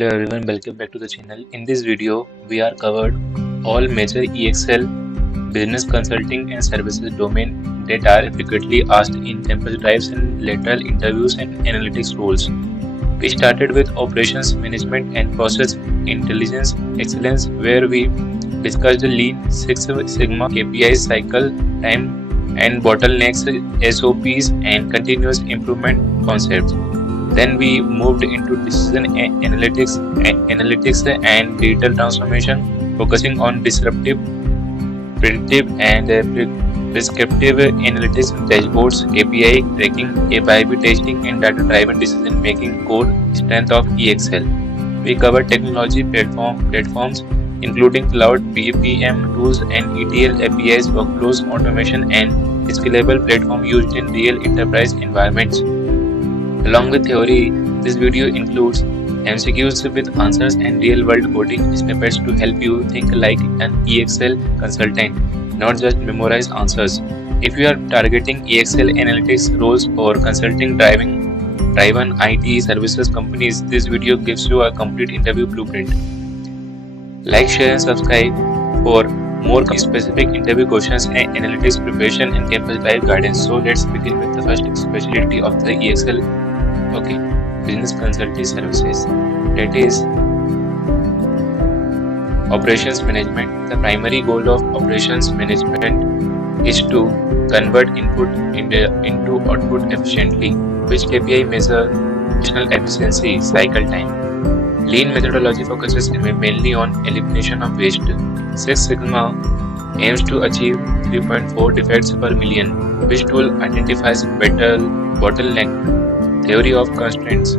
Hello everyone, welcome back to the channel. In this video, we are covered all major EXL business consulting and services domain that are frequently asked in campus drives and lateral interviews and analytics roles. We started with operations management and process intelligence excellence, where we discussed the Lean Six Sigma KPIs, cycle time and bottlenecks, SOPs and continuous improvement concepts. Then we moved into decision analytics and digital transformation, focusing on disruptive, predictive, and prescriptive analytics, dashboards, KPI tracking, A/B testing, and data-driven decision making, core strength of EXL. We covered technology platforms including cloud BPM tools and ETL APIs, workflows, automation, and scalable platform used in real enterprise environments. Along with theory, this video includes MCQs with answers and real-world coding snippets to help you think like an EXL consultant, not just memorize answers. If you are targeting EXL analytics roles or consulting driven IT services companies, this video gives you a complete interview blueprint. Like, share, and subscribe for more specific interview questions and analytics preparation and campus drive guidance. So let's begin with the first specialty of the EXL. Business consulting services, that is operations management. The primary goal of operations management is to convert input into output efficiently, which KPI measure operational efficiency, cycle time. Lean methodology focuses mainly on elimination of waste. Six Sigma aims to achieve 3.4 defects per million, which tool identifies better bottleneck. Theory of constraints.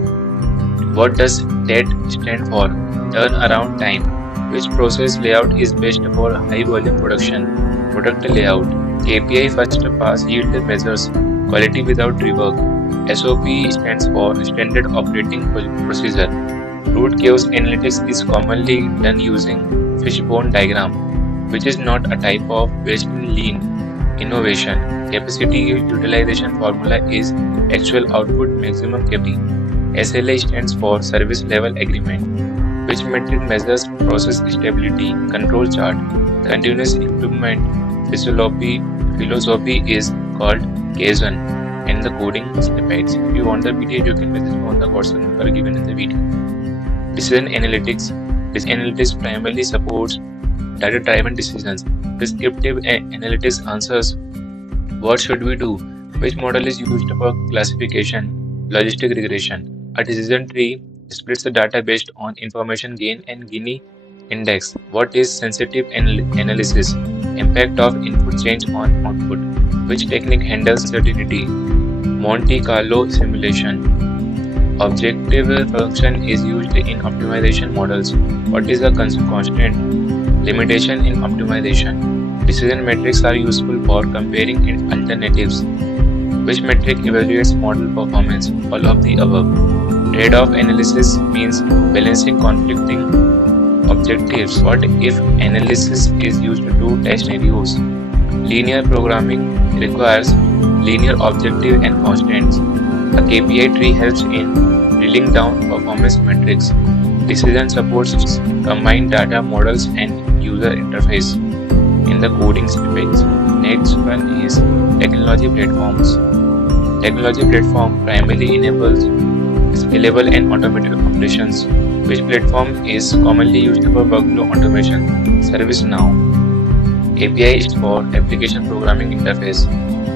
What does TAT stand for? Turnaround time. Which process layout is best for high volume production? Product layout. KPI first pass yield measures quality without rework. SOP stands for standard operating procedure. Root cause analytics is commonly done using fishbone diagram, which is not a type of waste in lean. Innovation. Capacity utilization formula is actual output maximum KP. SLA stands for service level agreement, which metric measures process stability. Control chart. Continuous improvement philosophy is called Kaizen, and the coding snippets. If you want the PDF, you can message on the WhatsApp number given in the video. Decision analytics. This analytics primarily supports data-driven decisions. Prescriptive analytics answers what should we do, which model is used for classification, logistic regression. A decision tree splits the data based on information gain and Gini index. What is sensitive analysis? Impact of input change on output. Which technique handles uncertainty? Monte Carlo simulation. Objective function is used in optimization models. What is a constraint? Limitation in optimization. Decision metrics are useful for comparing alternatives. Which metric evaluates model performance? All of the above. Trade-off analysis means balancing conflicting objectives. What if analysis is used to test scenarios? Linear programming requires linear objective and constraints. A KPI tree helps in drilling down performance metrics. Decision supports combined data models and user interface. In the coding snippets. Next one is technology platforms. Technology platform primarily enables scalable and automated operations. Which platform is commonly used for workflow automation? ServiceNow. API is for application programming interface.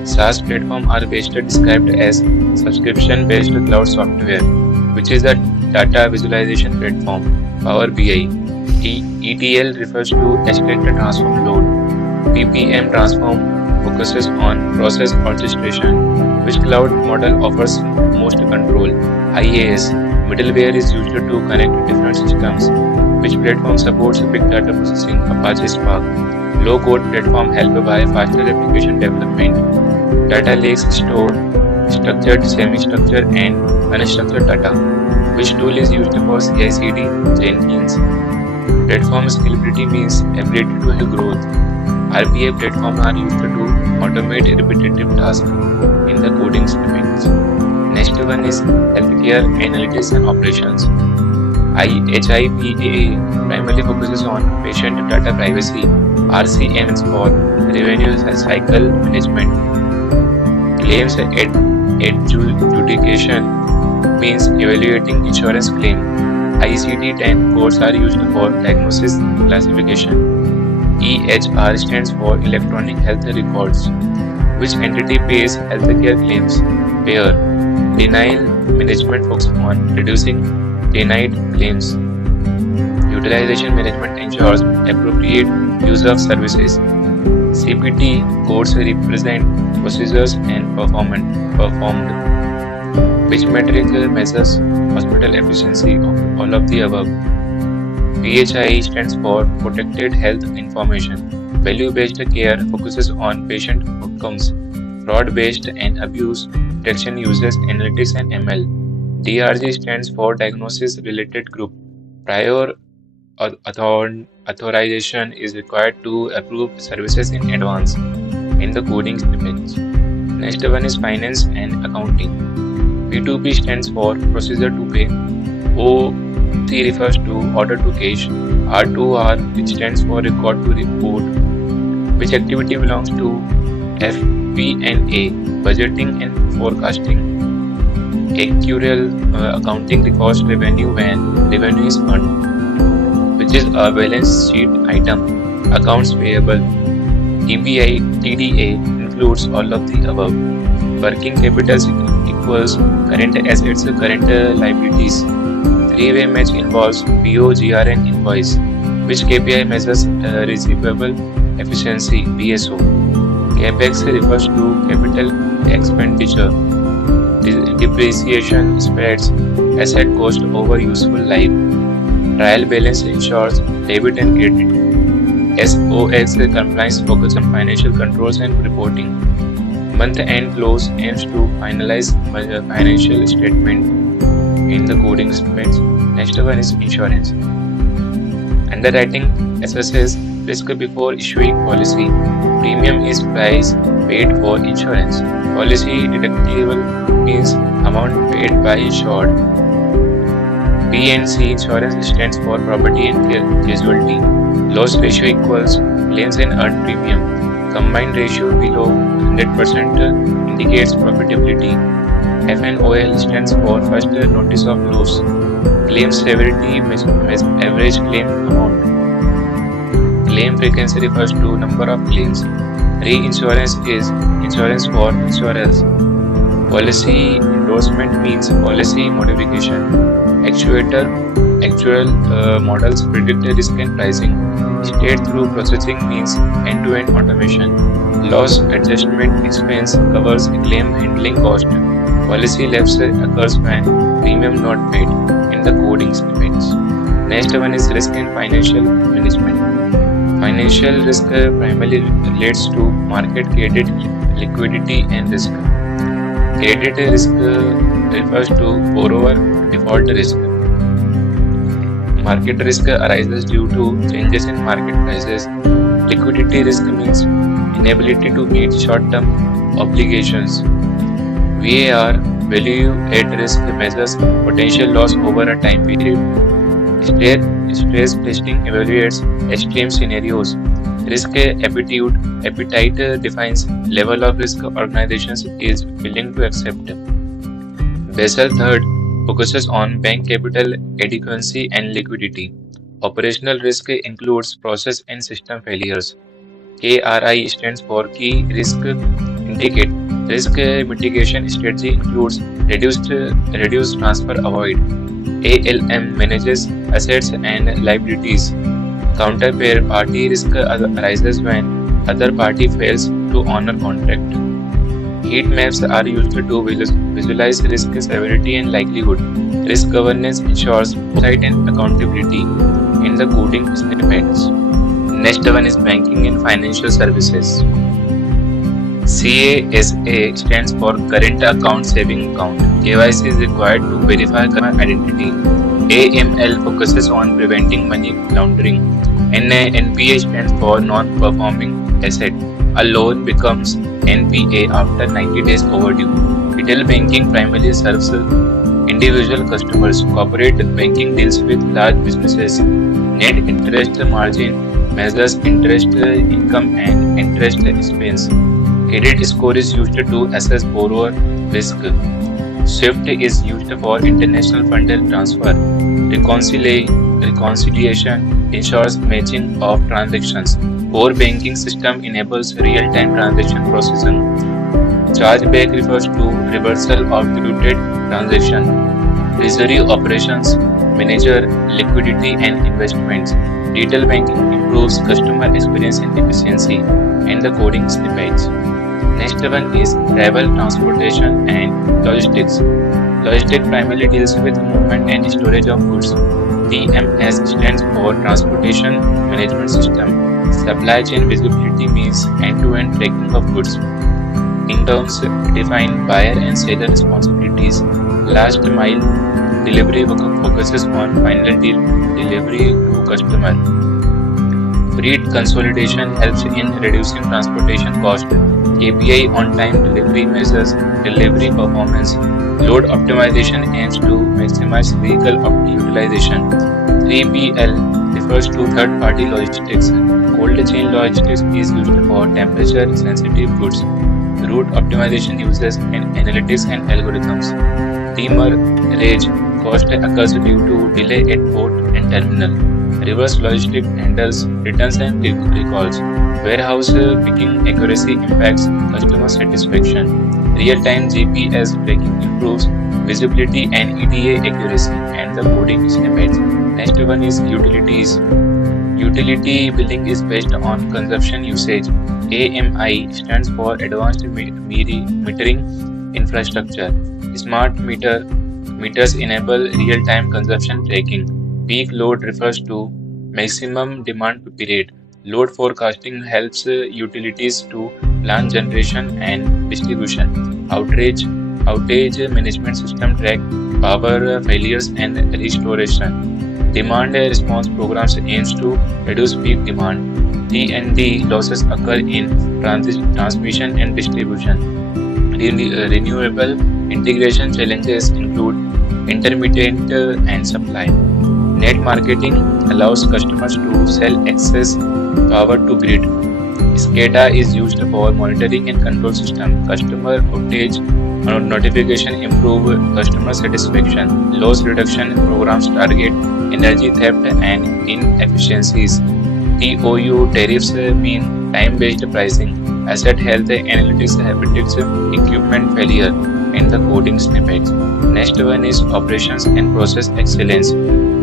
SaaS platforms are best described as subscription-based cloud software, which is a data visualization platform. Power BI. ETL refers to Accelerated Transform Load. BPM transform focuses on process orchestration. Which cloud model offers most control? IaaS. Middleware is used to connect different systems. Which platform supports big data processing? Apache Spark. Low-code platform help by faster application development. Data lakes store structured, semi-structured, and unstructured data. Which tool is used for CI/CD? Jenkins. Platform scalability means ability to handle growth. RPA platforms are used to automate repetitive tasks in the coding snippets. Next one is healthcare analytics and operations. HIPAA primarily focuses on patient data privacy. RCM for revenue cycle management. Claims adjudication means evaluating insurance claim. ICD-10 codes are used for diagnosis classification. EHR stands for Electronic Health Records. Which entity pays healthcare claims? Payer. Denial management focuses on reducing denied claims. Utilization management ensures appropriate use of services. CPT codes represent procedures and performed. Which metric measures hospital efficiency? All of the above. PHI stands for Protected Health Information. Value-based care focuses on patient outcomes. Fraud-based and abuse detection uses analytics and ML. DRG stands for Diagnosis Related Group. Prior authorization is required to approve services in advance in the coding snippets. Next one is finance and accounting. P2P stands for Procedure to Pay. O3 refers to Order to Cash. R2R, which stands for Record to Report. Which activity belongs to FP&A, Budgeting and Forecasting. Actuarial accounting records revenue when revenue is earned, which is a balance sheet item. Accounts payable. TDA includes all of the above. Working capital equals current assets, current liabilities. Three-way match involves PO, GR and invoice. Which KPI measures receivable efficiency? BSO. CapEx refers to capital expenditure. Depreciation spreads asset cost over useful life. Trial balance ensures debit and credit. SOX compliance focuses on financial controls and reporting. Month-end close aims to finalize financial statement in the coding snippets. Next one is insurance. Underwriting assesses risk before issuing policy. Premium is price paid for insurance. Policy deductible means amount paid by insured. P&C insurance stands for property and casualty. Loss ratio equals claims and earned premium. Combined ratio below 100% indicates profitability. FNOL stands for first notice of loss. Claim severity average claim amount. Claim frequency refers to number of claims. Reinsurance is insurance for insurers. Policy endorsement means policy modification. Actual models predict risk and pricing. Straight-through processing means end-to-end automation. Loss adjustment expense covers claim handling cost. Policy lapse occurs when premium not paid in the coding snippets. Next one is risk and financial management. Financial risk primarily relates to market credit, liquidity and risk. Credit risk refers to borrower default risk. Market risk arises due to changes in market prices. Liquidity risk means inability to meet short-term obligations. VAR, value at risk, measures potential loss over a time period. Stress testing evaluates extreme scenarios. Risk appetite defines level of risk organizations is willing to accept. Basel III focuses on bank capital adequacy and liquidity. Operational risk includes process and system failures. KRI stands for Key Risk Indicate. Risk mitigation strategy includes reduce transfer, avoid. ALM manages assets and liabilities. Counterpart party risk arises when other party fails to honor contract. Heat maps are used to visualize risk severity and likelihood. Risk governance ensures oversight and accountability in the coding snippets. Next one is banking and financial services. CASA stands for Current Account Saving Account. KYC is required to verify customer identity. AML focuses on preventing money laundering. NPA stands for Non-Performing Asset. A loan becomes NPA after 90 days overdue. Retail banking primarily serves individual customers. Corporate banking deals with large businesses. Net interest margin measures interest income and interest expense. Credit score is used to assess borrower risk. SWIFT is used for international fund transfer. Reconciliation ensures matching of transactions. Core banking system enables real-time transaction processing. Chargeback refers to reversal of routed transaction. Treasury operations manage liquidity and investments. Retail banking improves customer experience and efficiency. And the coding snippets. Next one is travel, transportation, and logistics. Logistics primarily deals with movement and storage of goods. TMS stands for Transportation Management System. Supply chain visibility means end-to-end tracking of goods. In terms define buyer and seller responsibilities. Last mile delivery focuses on final delivery to customer. Freight consolidation helps in reducing transportation cost. KPI on-time delivery measures delivery performance. Load optimization aims to maximize vehicle utilization. 3PL refers to third-party logistics. Cold chain logistics is used for temperature-sensitive goods. Route optimization uses analytics and algorithms. Demurrage cost occurs due to delay at port and terminal. Reverse logistics handles returns and recalls. Warehouse picking accuracy impacts customer satisfaction. Real-time GPS tracking improves visibility and ETA accuracy, and the coding snippets. Next one is utilities. Utility billing is based on consumption usage. AMI stands for Advanced Metering Infrastructure. Smart meters enable real-time consumption tracking. Peak load refers to maximum demand period. Load forecasting helps utilities to plan generation and distribution. Outage management system track power failures and restoration. Demand response programs aims to reduce peak demand. T&D losses occur in transmission and distribution. Renewable integration challenges include intermittent and supply. Net marketing allows customers to sell excess power to grid. SCADA is used for monitoring and control system. Customer outage notification improve customer satisfaction. Loss reduction programs target energy theft and inefficiencies. TOU tariffs mean time-based pricing. Asset health analytics predicts equipment failure and the coding snippets. Next one is operations and process excellence.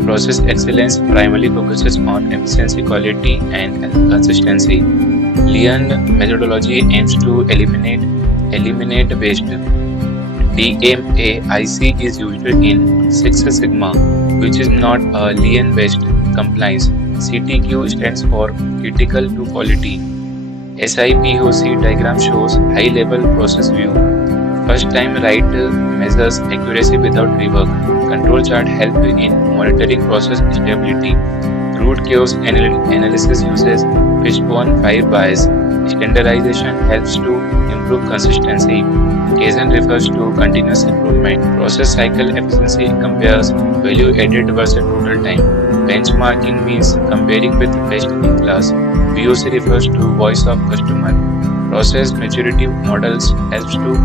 Process excellence primarily focuses on efficiency, quality, and consistency. Lean methodology aims to eliminate waste. DMAIC is used in Six Sigma, which is not a lean-based compliance. CTQ stands for critical to quality. SIPOC diagram shows high-level process view. First time right measures accuracy without rework. Control chart help in monitoring process stability. Root cause analysis uses Fishbone 5 bias. Standardization helps to improve consistency. Kaizen refers to continuous improvement. Process cycle efficiency compares value added versus total time. Benchmarking means comparing with best in class. VOC refers to voice of customer. Process maturity models helps to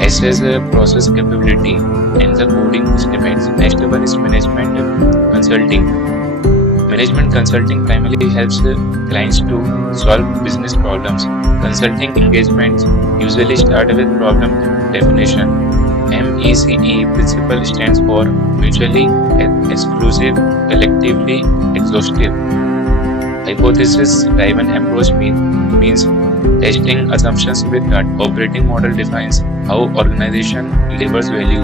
assess process capability and the coding snippets. Next one is management consulting. Management consulting primarily helps clients to solve business problems. Consulting engagements usually start with problem definition. MECE principle stands for mutually exclusive, collectively exhaustive. Hypothesis-driven approach means testing assumptions with that. Operating model defines how organization delivers value.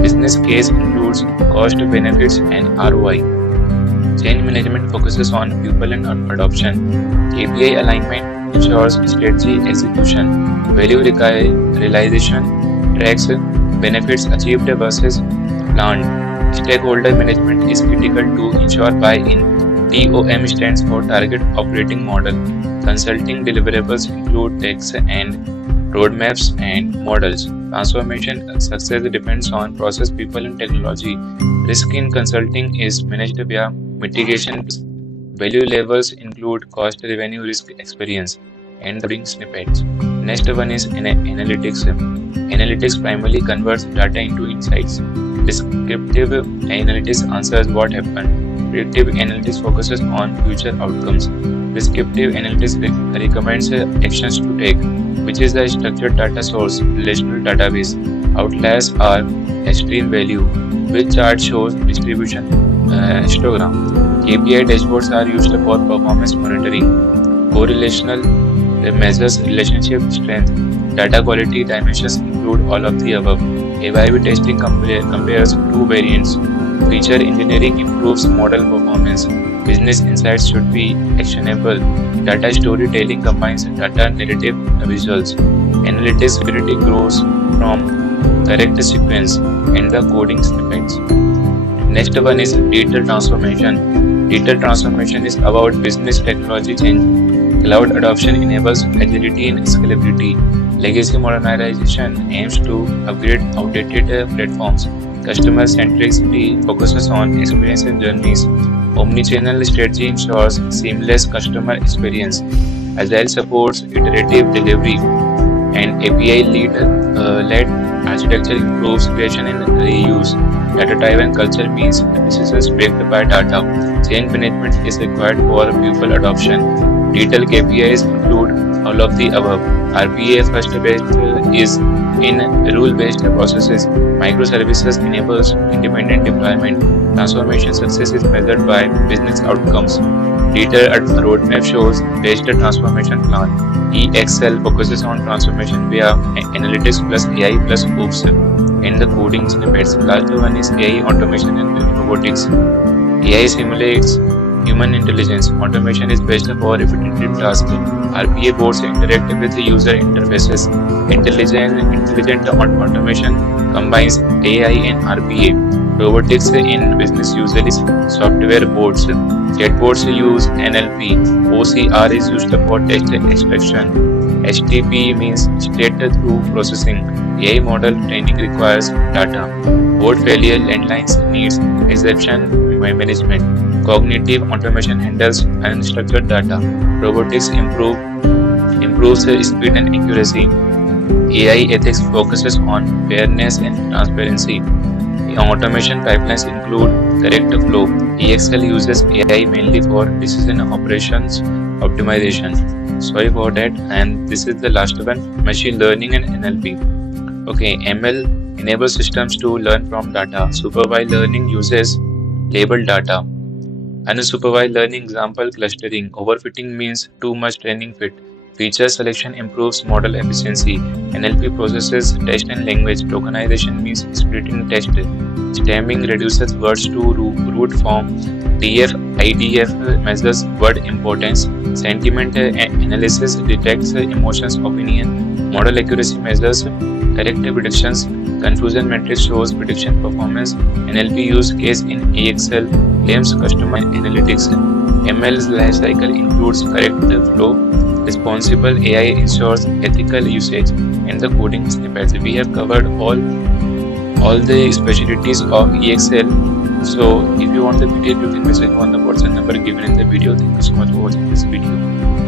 Business case includes cost, benefits, and ROI. Change management focuses on people and adoption. KPI alignment ensures strategy execution. Value realization tracks benefits achieved versus planned. Stakeholder management is critical to ensure buy-in. TOM stands for Target Operating Model. Consulting deliverables include texts and roadmaps and models. Transformation success depends on process, people, and technology. Risk in consulting is managed via mitigation. Value levels include cost, revenue, risk, experience, and coding snippets. Next one is analytics. Analytics primarily converts data into insights. Descriptive analytics answers what happened. Predictive analytics focuses on future outcomes. Prescriptive analytics recommends actions to take, which is a structured data source, relational database. Outliers are extreme value, which chart shows distribution histogram. KPI dashboards are used for performance monitoring. Correlational measures relationship strength. Data quality dimensions include all of the above. A/B testing compares two variants. Feature engineering improves model performance. Business insights should be actionable. Data storytelling combines data, narrative, visuals. Analytics critique grows from correct sequence and the coding snippets. Next one is digital transformation. Digital transformation is about business technology change. Cloud adoption enables agility and scalability. Legacy modernization aims to upgrade outdated platforms. Customer centricity focuses on experience and journeys. Omnichannel strategy ensures seamless customer experience. Agile supports iterative delivery, and API-led architecture improves creation and reuse. Data-driven culture means decisions backed by data. Change management is required for people adoption. Digital KPIs include all of the above. RPA first-based is in rule-based processes. Microservices enables independent deployment. Transformation success is measured by business outcomes. Digital roadmap shows based transformation plan. EXL focuses on transformation via analytics plus AI plus OOPS and the coding snippets. Last one is AI automation and robotics. AI simulates human intelligence. Automation is based for repetitive tasks. RPA boards interact with the user interfaces. Intelligent automation combines AI and RPA. Robotics in business usually software boards. Chatbots use NLP. OCR is used for text extraction. STP means straight-through processing. AI model training requires data. Code failure landlines needs exception management. Cognitive automation handles unstructured data. Robotics improves speed and accuracy. AI ethics focuses on fairness and transparency. Automation pipelines include correct flow. EXL uses AI mainly for decision operations optimization. Sorry for that. And this is the last one, machine learning and NLP. Okay, ML enables systems to learn from data. Supervised learning uses labeled data. Unsupervised learning example clustering. Overfitting means too much training fit. Feature selection improves model efficiency. NLP processes text and language. Tokenization means splitting text. Stemming reduces words to root form. IDF measures word importance. Sentiment analysis detects emotions, opinion. Model accuracy measures correct predictions. Confusion matrix shows prediction performance. NLP use case in EXL claims customer analytics. ML's lifecycle includes correct flow. Responsible AI ensures ethical usage and the coding snippets. We have covered all the specialties of EXL. So if you want the video, you can message on the WhatsApp number given in the video. Thank you so much for watching this video.